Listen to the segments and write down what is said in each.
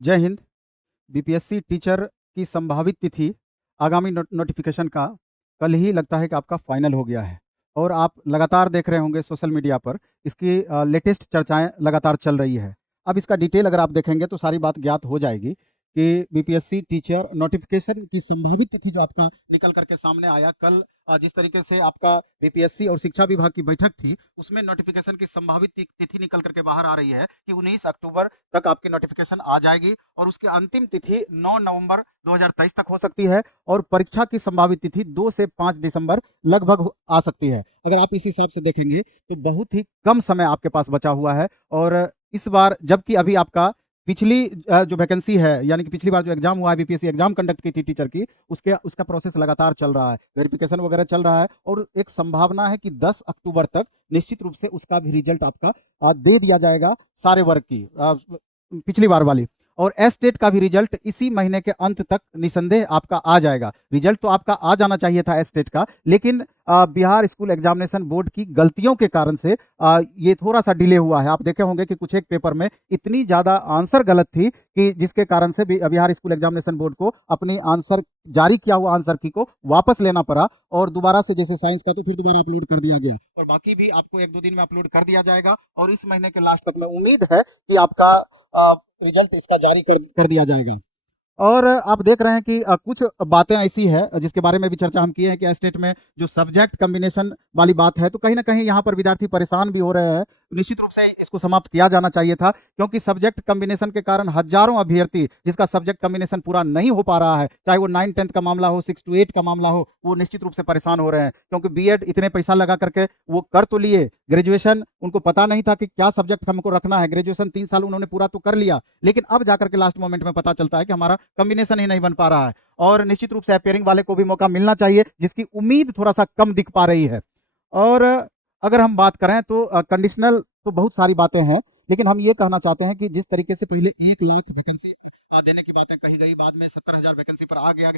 जय Hind. BPSC teacher की संभावित तिथि आगामी नोटिफिकेशन का कल ही लगता है कि आपका फाइनल हो गया है और आप लगातार देख रहे होंगे सोशल मीडिया पर इसकी लेटेस्ट चर्चाएं लगातार चल रही है। अब इसका डिटेल अगर आप देखेंगे तो सारी बात ज्ञात हो जाएगी कि बीपीएससी टीचर नोटिफिकेशन की संभावित तिथि जो आपका निकल करके सामने आया कल, जिस तरीके से आपका बीपीएससी और शिक्षा विभाग की बैठक थी उसमें नोटिफिकेशन की संभावित तिथि निकल करके बाहर आ रही है कि 19 अक्टूबर तक आपकी नोटिफिकेशन आ जाएगी और उसकी अंतिम तिथि 9 नवंबर 2023 तक हो सकती है और परीक्षा की संभावित तिथि 2 से 5 दिसंबर लगभग आ सकती है। अगर आप इस हिसाब से देखेंगे तो बहुत ही कम समय आपके पास बचा हुआ है और इस बार जबकि अभी आपका पिछली जो वैकेंसी है यानी कि पिछली बार जो एग्जाम हुआ है बीपीएससी एग्जाम कंडक्ट की थी टीचर की, उसका प्रोसेस लगातार चल रहा है, वेरिफिकेशन वगैरह चल रहा है और एक संभावना है कि 10 अक्टूबर तक निश्चित रूप से उसका भी रिजल्ट आपका दे दिया जाएगा सारे वर्ग की पिछली बार वाली। और एस टेट का भी रिजल्ट इसी महीने के अंत तक निसंदेह आपका आ जाएगा। रिजल्ट तो आपका आ जाना चाहिए था एस टेट का, लेकिन बिहार स्कूल एग्जामिनेशन बोर्ड की गलतियों के कारण से ये थोड़ा सा डिले हुआ है। आप देखे होंगे कि कुछ एक पेपर में इतनी ज़्यादा आंसर गलत थी कि जिसके कारण से बिहार स्कूल एग्जामिनेशन बोर्ड को अपनी आंसर जारी किया हुआ आंसर की को वापस लेना पड़ा और दोबारा से जैसे साइंस का तो फिर दोबारा अपलोड कर दिया गया और बाकी भी आपको 1-2 दिन में अपलोड कर दिया जाएगा और इस महीने के लास्ट तक में उम्मीद है कि आपका रिजल्ट इसका जारी कर दिया जाएगा। और आप देख रहे हैं कि कुछ बातें ऐसी है जिसके बारे में भी चर्चा हम किए हैं कि स्टेट में जो सब्जेक्ट कम्बिनेशन वाली बात है तो कहीं ना कहीं यहाँ पर विद्यार्थी परेशान भी हो रहे हैं। निश्चित रूप से इसको समाप्त किया जाना चाहिए था क्योंकि सब्जेक्ट कम्बिनेशन के कारण हजारों अभ्यर्थी जिसका सब्जेक्ट कम्बिनेशन पूरा नहीं हो पा रहा है, चाहे वो 9-10 का मामला हो, 6 to 8 का मामला हो, वो निश्चित रूप से परेशान हो रहे हैं क्योंकि बीएड इतने पैसा लगा करके वो कर तो लिए, ग्रेजुएशन उनको पता नहीं था कि क्या सब्जेक्ट हमको रखना है, ग्रेजुएशन 3 साल उन्होंने पूरा तो कर लिया लेकिन अब जाकर के लास्ट मोमेंट में पता चलता है कि हमारा कॉम्बिनेशन ही नहीं बन पा रहा है। और निश्चित रूप से अपेयरिंग वाले को भी मौका मिलना चाहिए जिसकी उम्मीद थोड़ा सा कम दिख पा रही है। और अगर हम बात करें तो कंडीशनल तो बहुत सारी बातें हैं, लेकिन हम ये कहना चाहते हैं कि जिस तरीके से पहले 1 लाख वैकेंसी देने की बातें कही गई, बाद में 70,000 वैकेंसी पर आ गया,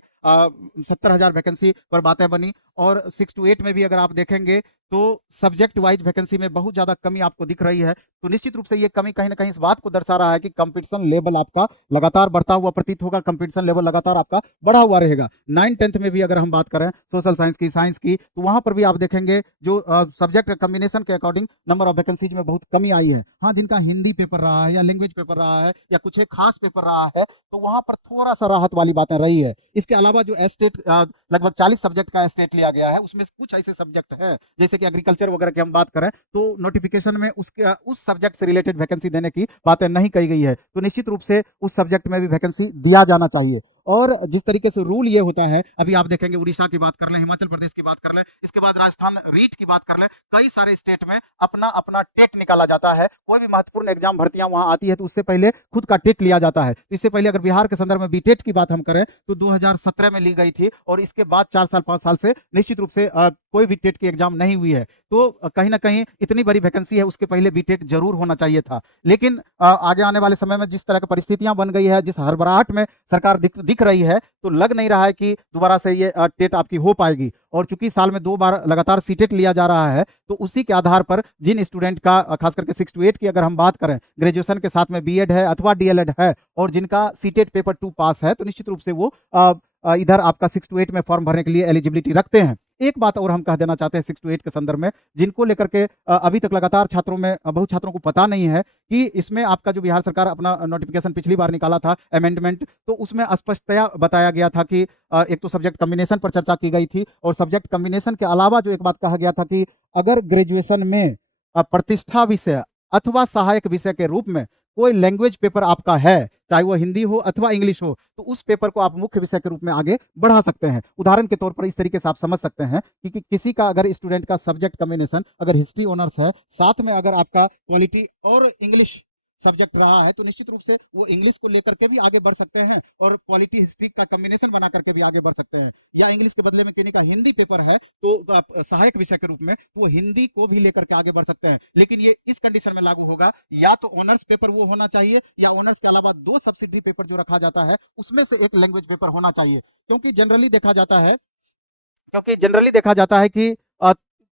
70,000 वैकेंसी पर बातें बनी और 6 to 8 में भी अगर आप देखेंगे तो सब्जेक्ट वाइज वैकेंसी में बहुत ज़्यादा कमी आपको दिख रही है। तो निश्चित रूप से ये कमी कहीं ना कहीं इस बात को दर्शा रहा है कि कंपटीशन लेवल आपका लगातार बढ़ता हुआ प्रतीत होगा, कंपटीशन लेवल लगातार आपका बढ़ा हुआ रहेगा। 9-10 में भी अगर हम बात करें सोशल साइंस की, साइंस की, तो वहां पर भी आप देखेंगे जो सब्जेक्ट कम्बिनेशन के अकॉर्डिंग नंबर ऑफ वैकेंसीज में बहुत कमी आई है। हाँ, जिनका हिंदी पेपर रहा है या लैंग्वेज पेपर रहा है या कुछ एक खास पेपर रहा है तो वहां पर थोड़ा सा राहत वाली बातें रही है। इसके अलावा जो एस्टेट लगभग 40 सब्जेक्ट का एस्टेट लिया गया है उसमें कुछ ऐसे सब्जेक्ट है जैसे कि एग्रीकल्चर वगैरह की हम बात करें तो नोटिफिकेशन में उसके उस सब्जेक्ट से रिलेटेड वैकेंसी देने की बातें नहीं कही गई है, तो निश्चित रूप से उस सब्जेक्ट में भी वैकेंसी दिया जाना चाहिए। और जिस तरीके से रूल ये होता है, अभी आप देखेंगे उड़ीसा की बात कर लें, हिमाचल प्रदेश की बात कर लें, इसके बाद राजस्थान रीट की बात कर लें, कई सारे स्टेट में अपना अपना टेट निकाला जाता है। कोई भी महत्वपूर्ण एग्जाम भर्तियां वहां आती है तो उससे पहले खुद का टेट लिया जाता है। इससे पहले अगर बिहार के संदर्भ में बीटेट की बात हम करें तो 2017 में ली गई थी और इसके बाद 4 साल 5 साल से निश्चित रूप से कोई भी टेट की एग्जाम नहीं हुई है। तो कहीं ना कहीं इतनी बड़ी वैकेंसी है उसके पहले बीटेट जरूर होना चाहिए था, लेकिन आगे आने वाले समय में जिस तरह की परिस्थितियां बन गई है, जिस हड़बड़ाहट में सरकार दिख रही है, तो लग नहीं रहा है कि दोबारा से ये टेट आपकी हो पाएगी। और चूंकि साल में 2 बार लगातार सीटेट लिया जा रहा है तो उसी के आधार पर जिन स्टूडेंट का खास करके 6 to 8 की अगर हम बात करें, ग्रेजुएशन के साथ में बीएड है अथवा डीएलएड है और जिनका सीटेट पेपर 2 पास है तो निश्चित रूप से वो इधर आपका 6 to 8 में फॉर्म भरने के लिए एलिजिबिलिटी रखते हैं। एक बात और हम कह देना चाहते हैं 6 to 8 के संदर्भ में, जिनको लेकर के अभी तक लगातार छात्रों में बहुत छात्रों को पता नहीं है कि इसमें आपका जो बिहार सरकार अपना नोटिफिकेशन पिछली बार निकाला था अमेंडमेंट, तो उसमें स्पष्टतया बताया गया था कि एक तो सब्जेक्ट कम्बिनेशन पर चर्चा की गई थी और सब्जेक्ट कम्बिनेशन के अलावा जो एक बात कहा गया था कि अगर ग्रेजुएशन में प्रतिष्ठा विषय अथवा सहायक विषय के रूप में कोई लैंग्वेज पेपर आपका है, चाहे वो हिंदी हो अथवा इंग्लिश हो, तो उस पेपर को आप मुख्य विषय के रूप में आगे बढ़ा सकते हैं। उदाहरण के तौर पर इस तरीके से आप समझ सकते हैं कि किसी का अगर स्टूडेंट का सब्जेक्ट कॉम्बिनेशन अगर हिस्ट्री ऑनर्स है, साथ में अगर आपका पॉलिटी और इंग्लिश सब्जेक्ट रहा है तो निश्चित रूप से वो इंग्लिश को लेकर के भी आगे बढ़ सकते हैं और पॉलिटी हिस्ट्री का कॉम्बिनेशन बना करके भी आगे बढ़ सकते हैं। या इंग्लिश के बदले में किसी का हिंदी पेपर है तो सहायक विषय के रूप में वो हिंदी को भी लेकर के आगे बढ़ सकते हैं, लेकिन ये इस कंडीशन में लागू होगा या तो ऑनर्स पेपर वो होना चाहिए या ऑनर्स के अलावा 2 सब्सिडी पेपर जो रखा जाता है उसमें से एक लैंग्वेज पेपर होना चाहिए। क्योंकि जनरली देखा जाता है कि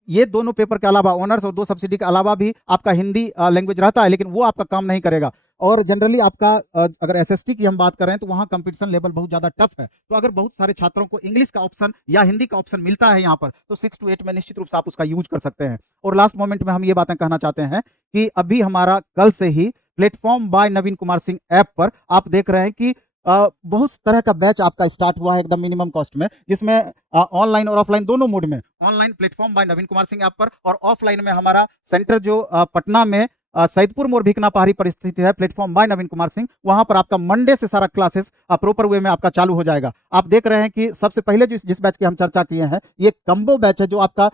ये दोनों पेपर के अलावा ऑनर्स और 2 सब्सिडी के अलावा भी आपका हिंदी लैंग्वेज रहता है, लेकिन वो आपका काम नहीं करेगा। और जनरली आपका अगर एसएसटी की हम बात करें तो वहाँ कंपटीशन लेवल बहुत ज़्यादा टफ है। तो अगर बहुत सारे छात्रों को इंग्लिश का ऑप्शन या हिंदी का ऑप्शन मिलता है यहाँ पर, तो 6 to 8 में निश्चित रूप से आप उसका यूज कर सकते हैं। और लास्ट मोमेंट में हम ये बातें कहना चाहते हैं कि अभी हमारा कल से ही platform by Naveen Kumar Singh app पर आप देख रहे हैं कि बहुत तरह का बैच आपका स्टार्ट हुआ है एकदम मिनिमम कॉस्ट में, जिसमें ऑनलाइन और ऑफलाइन दोनों मोड में, online platform by Naveen Kumar Singh app पर और ऑफलाइन में हमारा सेंटर जो पटना में सैदपुर मोड़ भिकना पहाड़ी पर स्थित है, प्लेटफॉर्म बाय नवीन कुमार सिंह, वहां पर आपका मंडे से सारा क्लासेस प्रॉपर वे में आपका चालू हो जाएगा। आप देख रहे हैं कि सबसे पहले जिस बैच की हम चर्चा किए हैं, ये कम्बो बैच है, जो आपका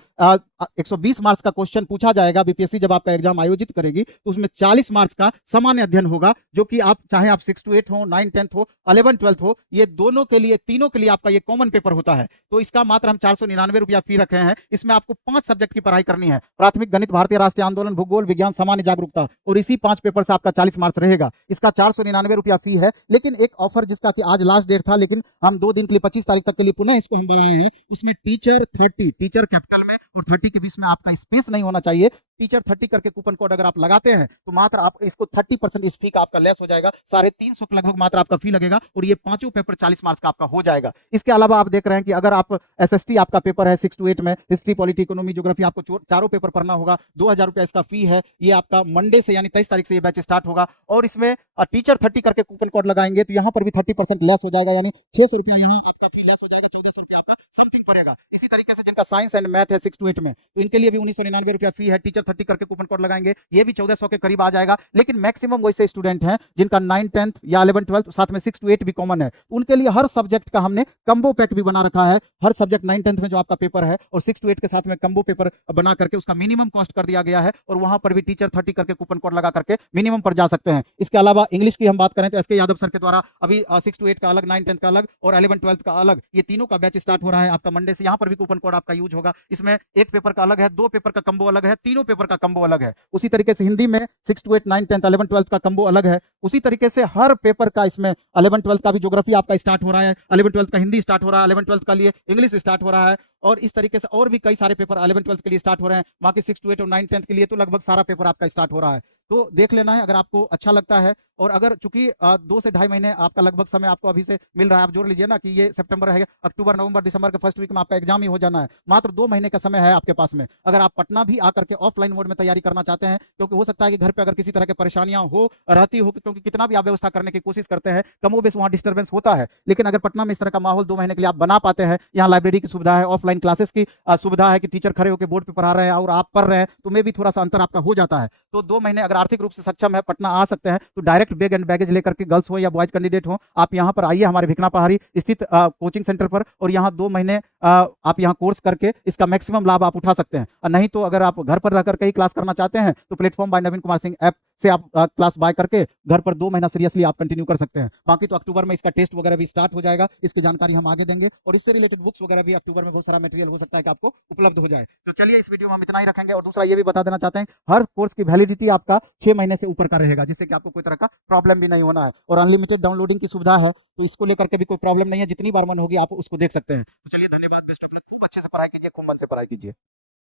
120 मार्क्स का क्वेश्चन पूछा जाएगा। बीपीएससी जब आपका एग्जाम आयोजित करेगी तो उसमें 40 मार्क्स का सामान्य अध्ययन होगा, जो कि आप चाहे आप 6 to 8 हो, 9, 10th हो, 11, 12th हो, ये दोनों के लिए, तीनों के लिए आपका ये कॉमन पेपर होता है। तो इसका मात्र हम 499 रुपया फी रखे हैं। इसमें आपको 5 सब्जेक्ट की पढ़ाई करनी है, प्राथमिक गणित, भारतीय राष्ट्रीय आंदोलन, भूगोल, विज्ञान, सामान्य जागरूकता, और इसी 5 पेपर से आपका 40 मार्क्स रहेगा। इसका 499 रुपया फी है। लेकिन एक ऑफर जिसका कि आज लास्ट डेट था, लेकिन हम 2 दिन के लिए 25 तारीख तक के लिए पुनः इसको हम बढ़ाए हैं। उसमें टीचर 30, टीचर कैपिटल में और 30 के बीच में आपका स्पेस नहीं होना चाहिए। टीचर 30 करके कूपन कोड अगर आप लगाते हैं तो मात्र आप इसको 30% इस फी का आपका लेस हो जाएगा। 350 के लगभग मात्र आपका फी लगेगा और ये पांचों पेपर 40 मार्क्स का आपका हो जाएगा। इसके अलावा आप देख रहे हैं कि अगर आप एसएसटी आपका पेपर है 6 to 8 में, हिस्ट्री, पॉलिटी, इकोनॉमी, ज्योग्राफी, आपको चारों पेपर पढ़ना होगा। 2000 रुपया इसका फी है। ये आपका मंडे से यानी 23 तारीख से ये बैच स्टार्ट होगा और इसमें टीचर 30 करके कूपन कोड लगाएंगे तो यहाँ पर भी 30% लेस हो जाएगा, यानी 600 रुपया यहाँ आपका फी लेस हो जाएगा, 1400 रुपया आपका समथिंग पड़ेगा। इसी तरीके से जिनका साइंस एंड मैथ है 6 to 8 में, तो इनके लिए भी 1999 रुपया फी है। टीचर 30 करके कूपन कोड लगाएंगे, ये भी 1400 के करीब आ जाएगा। लेकिन मैक्सिमम वैसे स्टूडेंट हैं जिनका 9, 10th या 11, 12th, साथ में 6 to 8 भी कॉमन है, उनके लिए हर सब्जेक्ट का हमने कम्बो पैक भी बना रखा है। हर सब्जेक्ट 9, 10th में जो आपका पेपर है और 6 to 8 के साथ में कम्बो पेपर बना करके उसका मिनिमम कॉस्ट कर दिया गया है और वहां पर भी टीचर 30 करके कूपन कोड लगा करके मिनिमम पर जा सकते हैं। इसके अलावा इंग्लिश की हम बात करें तो एसके यादव सर के द्वारा अभी 6 to 8 का अलग, 9, 10th का अलग और 11, 12th का अलग, ये तीनों का बैच स्टार्ट हो रहा है आपका मंडे से। यहाँ पर भी कूपन कोड आपका यूज होगा। इसमें एक पेपर का अलग है, 2 पेपर का कम्बो अलग है, तीनों पेपर का कम्बो अलग है। उसी तरीके से हिंदी में 6 to 8, 9, 10th, 11, 12th का कम्बो अलग है। उसी तरीके से हर पेपर का इसमें 11, 12th का भी ज्योग्राफी आपका स्टार्ट हो रहा है, 11, 12th का हिंदी स्टार्ट हो रहा है, 11, 12th का लिए इंग्लिश स्टार्ट हो रहा है और इस तरीके से और भी कई सारे पेपर 11, 12th के लिए स्टार्ट हो रहे हैं। बाकी 6 to 8 और 9, 10th के लिए तो लगभग सारा पेपर आपका स्टार्ट हो रहा है। तो देख लेना है अगर आपको अच्छा लगता है। और अगर चूंकि 2 से ढाई महीने आपका लगभग समय आपको अभी से मिल रहा है, आप जोड़ लीजिए ना कि ये सितंबर है, अक्टूबर, नवंबर, दिसंबर के फर्स्ट वीक में आपका एग्जाम ही हो जाना है। मात्र 2 महीने का समय है आपके पास में। अगर आप पटना भी आकर के ऑफलाइन मोड में तैयारी करना चाहते हैं, क्योंकि हो सकता है कि घर पे अगर किसी तरह की परेशानियां हो रहती हो, क्योंकि कितना भी आप व्यवस्था करने की कोशिश करते हैं, कमोबेश वहां डिस्टर्बेंस होता है। लेकिन अगर पटना में इस तरह का माहौल 2 महीने के लिए आप बना पाते हैं, यहाँ लाइब्रेरी की सुविधा है, ऑफलाइन क्लासेस की सुविधा है कि टीचर खड़े होकर बोर्ड पे पढ़ा रहे हैं और आप पढ़ रहे हैं, तो में भी थोड़ा सा अंतर आपका हो जाता है। तो 2 महीने अगर आर्थिक रूप से सक्षम है, पटना आ सकते हैं, तो डायरेक्ट बैग एंड बैगेज लेकर के गर्ल्स हो या बॉयज कैंडिडेट हो, आप यहाँ पर आइए हमारे भिकना पहाड़ी स्थित कोचिंग सेंटर पर और यहाँ 2 महीने आप यहाँ कोर्स करके इसका मैक्सिमम लाभ आप उठा सकते हैं। और नहीं तो अगर आप घर पर रह करके ही क्लास करना चाहते हैं तो platform by Naveen Kumar Singh app से आप क्लास बाय करके घर पर 2 महीना सीरियसली आप कंटिन्यू कर सकते हैं। बाकी तो अक्टूबर में इसका टेस्ट वगैरह भी स्टार्ट हो जाएगा, इसकी जानकारी हम आगे देंगे और इससे रिलेटेड बुक्स वगैरह भी अक्टूबर में बहुत सारा मटेरियल हो सकता है कि आपको उपलब्ध हो जाए। तो चलिए इस वीडियो में हम इतना ही रखेंगे और दूसरा ये भी बता देना चाहते हैं, हर कोर्स की वैलिडिटी आपका 6 महीने से ऊपर का रहेगा, जिससे कि आपको कोई तरह का प्रॉब्लम भी नहीं होना है और अनलिमिटेड डाउनलोडिंग की सुविधा है, तो इसको लेकर के भी कोई प्रॉब्लम नहीं है। जितनी बार मन होगी आप उसको देख सकते हैं। तो चलिए धन्यवाद, बेस्ट ऑफ लक, खूब अच्छे से पढ़ाई कीजिए, खूब मन से पढ़ाई कीजिए।